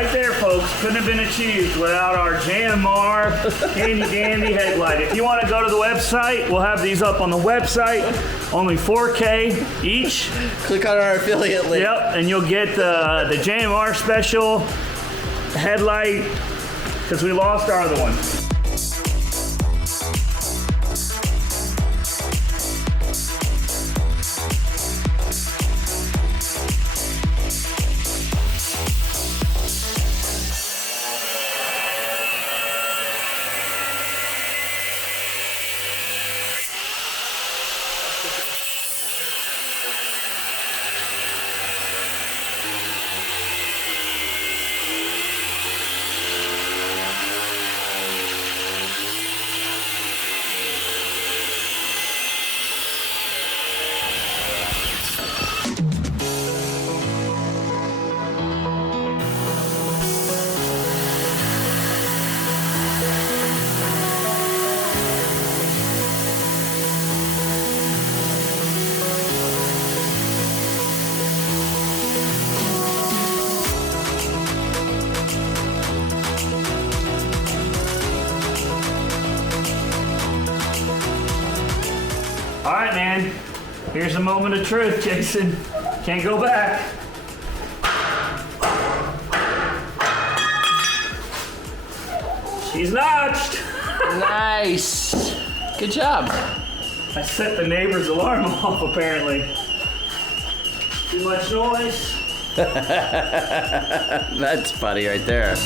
Right there, folks. Couldn't have been achieved without our JMR handy dandy headlight. If you want to go to the website, we'll have these up on the website. Only 4K each. Click on our affiliate link. Yep, and you'll get the JMR special headlight because we lost our other one. All right, man. Here's a moment of truth, Jason. Can't go back. She's notched. Nice. Good job. I set the neighbor's alarm off, apparently. Too much noise. That's funny right there.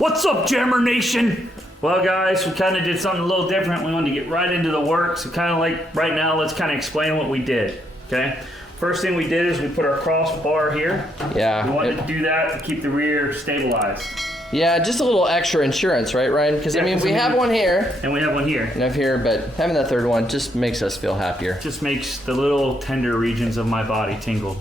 What's up, Jammer Nation? Well, guys, we kind of did something a little different. We wanted to get right into the work. So kind of like right now, let's kind of explain what we did, okay? First thing we did is we put our crossbar here. Yeah. We wanted to do that to keep the rear stabilized. Yeah, just a little extra insurance, right, Ryan? Because, I mean, we have one here. And we have one here. And up here, but having that third one just makes us feel happier. Just makes the little tender regions of my body tingle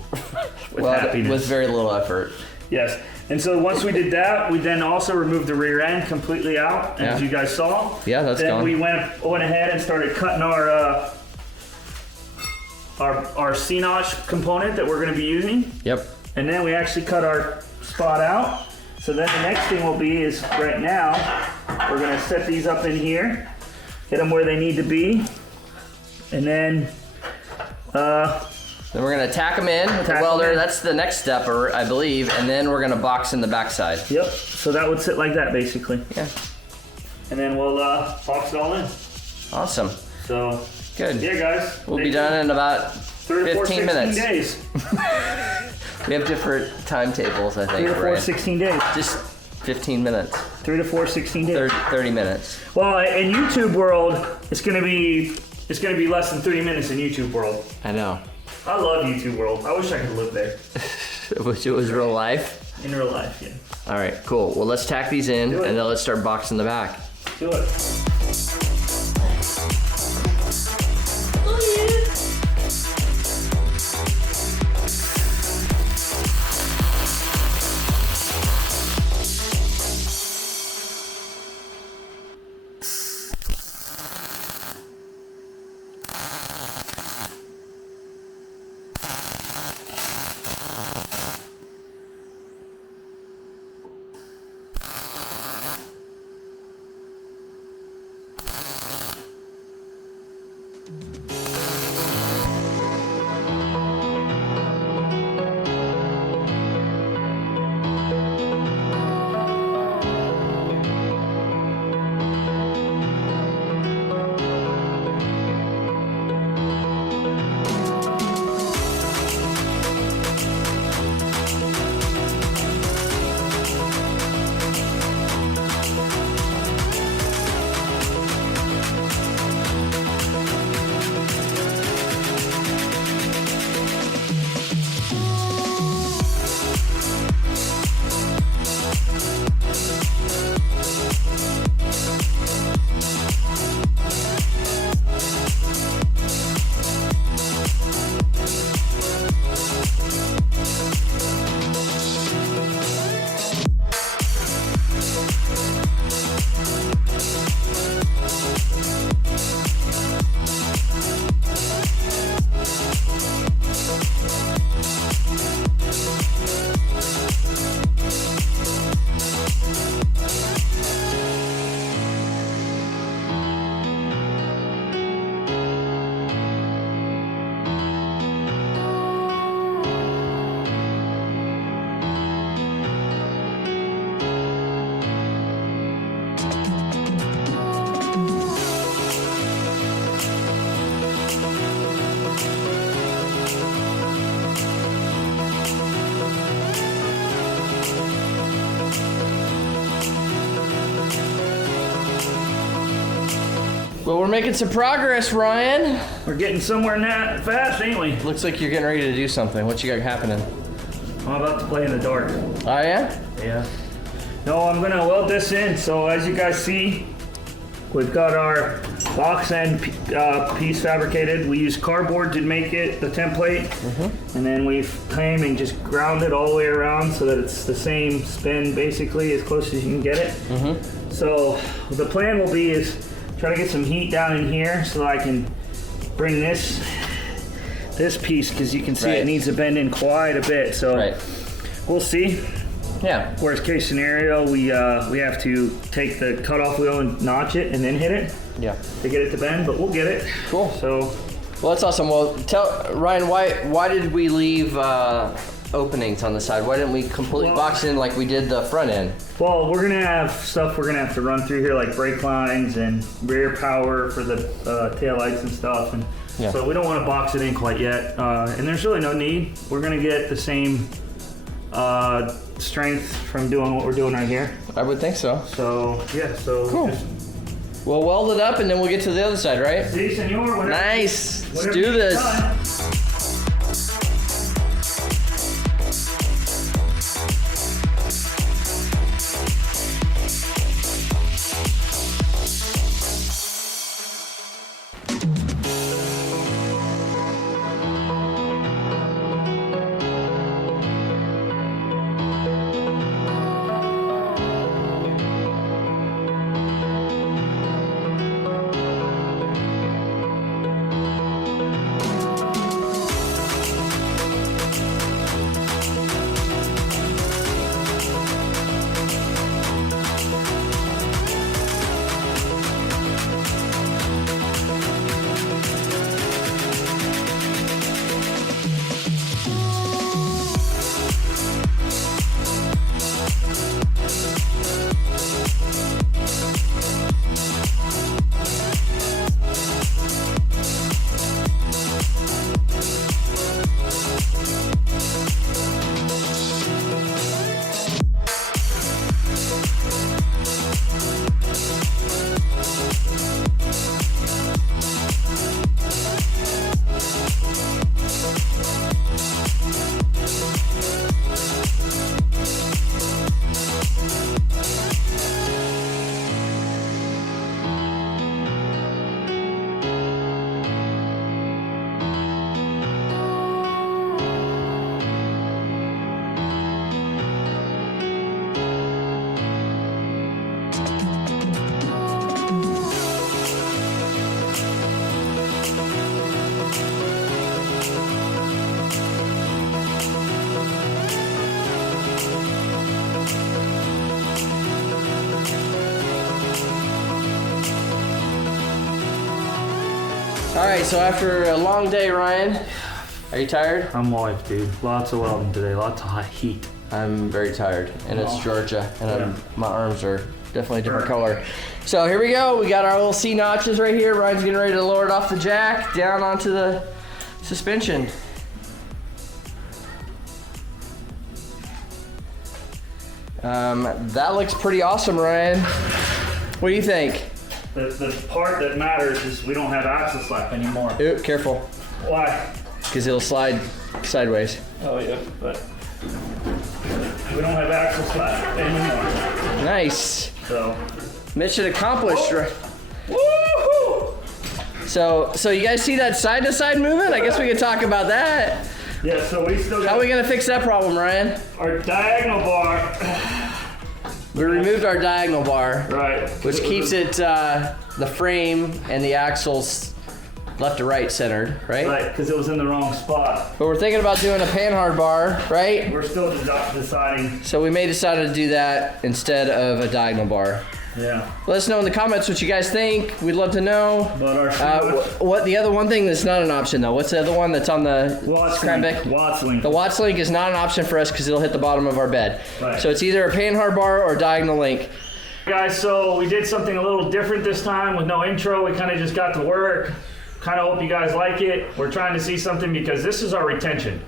with happiness. With very little effort. Yes. And so once we did that, we then also removed the rear end completely out, as you guys saw. Yeah, that's then gone. We went ahead and started cutting our C-notch component that we're going to be using. Yep. And then we actually cut our spot out. So then the next thing will be is right now, we're going to set these up in here, hit them where they need to be, and then we're gonna tack them in with the welder. That's the next step, I believe, and then we're gonna box in the backside. Yep. So that would sit like that, basically. Yeah. And then we'll box it all in. Awesome. So good. Yeah, guys. We'll be done in about 15 minutes. Days. We have different timetables, I think. 3 to 4, 16 days. Just 15 minutes. 3 to 4, 16 days. 30 minutes. Well, in YouTube world, it's gonna be less than 30 minutes in YouTube world. I know. I love YouTube world. I wish I could live there. Wish it was real life? In real life, yeah. All right, cool. Well, let's tack these in, and then let's start boxing the back. Do it. Well, we're making some progress, Ryan. We're getting somewhere now fast, ain't we? Looks like you're getting ready to do something. What you got happening? I'm about to play in the dark. Oh, yeah? Yeah. No, I'm gonna weld this in. So as you guys see, we've got our box end piece fabricated. We use cardboard to make it, the template. And then we've came and just ground it all the way around so that it's the same spin basically, as close as you can get it. So the plan will be is try to get some heat down in here so that I can bring this piece, because you can see it needs to bend in quite a bit. So we'll see. Yeah. Worst case scenario, we have to take the cutoff wheel and notch it and then hit it. Yeah. To get it to bend, but we'll get it. Cool. So. Well, that's awesome. Well, tell Ryan, why did we leave openings on the side? Why didn't we completely box in like we did the front end? Well, we're gonna have stuff we're gonna have to run through here, like brake lines and rear power for the tail lights and stuff, and so we don't want to box it in quite yet. And there's really no need. We're gonna get the same strength from doing what we're doing right here. I would think so. So yeah, so cool. We'll weld it up and then we'll get to the other side, right? Si, senor. Nice. Let's do this. All right, so after a long day, Ryan, are you tired? I'm wiped, dude. Lots of welding today, lots of hot heat. I'm very tired, and it's Georgia, and my arms are definitely a different color. So here we go. We got our little C notches right here. Ryan's getting ready to lower it off the jack down onto the suspension. That looks pretty awesome, Ryan. What do you think? The part that matters is we don't have axle slap anymore. Ooh, careful. Why? Because it'll slide sideways. Oh yeah, but we don't have axle slap anymore. Nice. So mission accomplished. Woohoo! So you guys see that side to side movement? I guess we can talk about that. Yeah, so we still got. How are we gonna fix that problem, Ryan? Our diagonal bar. We removed our diagonal bar, right, which keeps it the frame and the axles left to right centered, right? Right, because it was in the wrong spot. But we're thinking about doing a panhard bar, right? We're still deciding. So we may decide to do that instead of a diagonal bar. Yeah. Let us know in the comments what you guys think. We'd love to know. About our what the other one thing that's not an option though? What's the other one that's on the scrap deck? Watts link. The Watts link is not an option for us because it'll hit the bottom of our bed. Right. So it's either a panhard bar or a diagonal link. Guys, so we did something a little different this time with no intro. We kind of just got to work. Kind of hope you guys like it. We're trying to see something because this is our retention.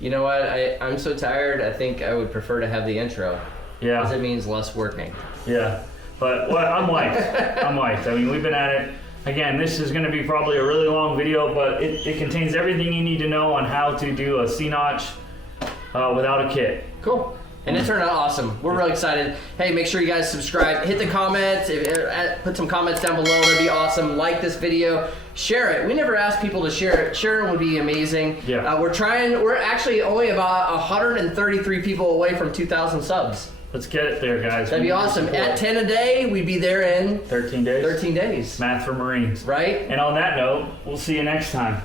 You know what? I'm so tired. I think I would prefer to have the intro. Yeah. Because it means less working. Yeah. But what I'm wiped. I'm wiped. I mean, we've been at it. Again, this is going to be probably a really long video, but it contains everything you need to know on how to do a C-notch without a kit. Cool. And it turned out awesome. We're really excited. Hey, make sure you guys subscribe. Hit the comments. Put some comments down below. That'd be awesome. Like this video. Share it. We never asked people to share it. Sharing would be amazing. Yeah. We're actually only about 133 people away from 2,000 subs. Let's get it there, guys. That'd be awesome. At 10 a day, we'd be there in 13 days. 13 days. Math for Marines. Right? And on that note, we'll see you next time.